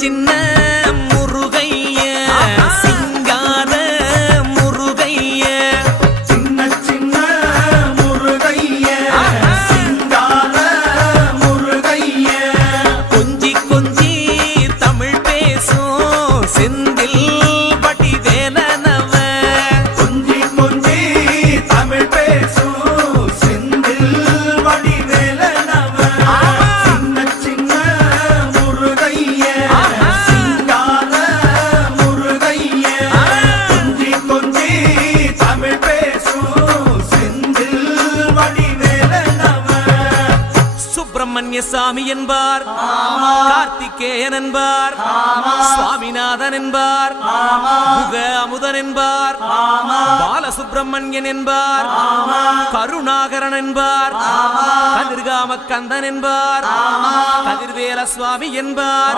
சின்ன முருகைய சிங்கார முருகைய சின்ன சின்ன முருகைய சிங்கார முருகைய கொஞ்சி கொஞ்சி தமிழ் பேசும் செந்தில் வடிவேலனவ கொஞ்சி கொஞ்சி தமிழ் பேசும் செந்தில் வடிவேலனவ சின்ன சின்ன முருகைய சிங்கார முருகைய கொஞ்சி கொஞ்சி தமிழ் பேசும் செந்தில் வடிவேலனவ சுப்பிரமணிய சாமி என்பார், கார்த்திகேயன் என்பார், சுவாமிநாதன் என்பார், முக அமுதன் என்பார், பாலசுப்பிரமணியன் என்பார், கருணாகரன் என்பார், கதிர்காம கந்தன் என்பார், கதிர்வேல சுவாமி என்பார்,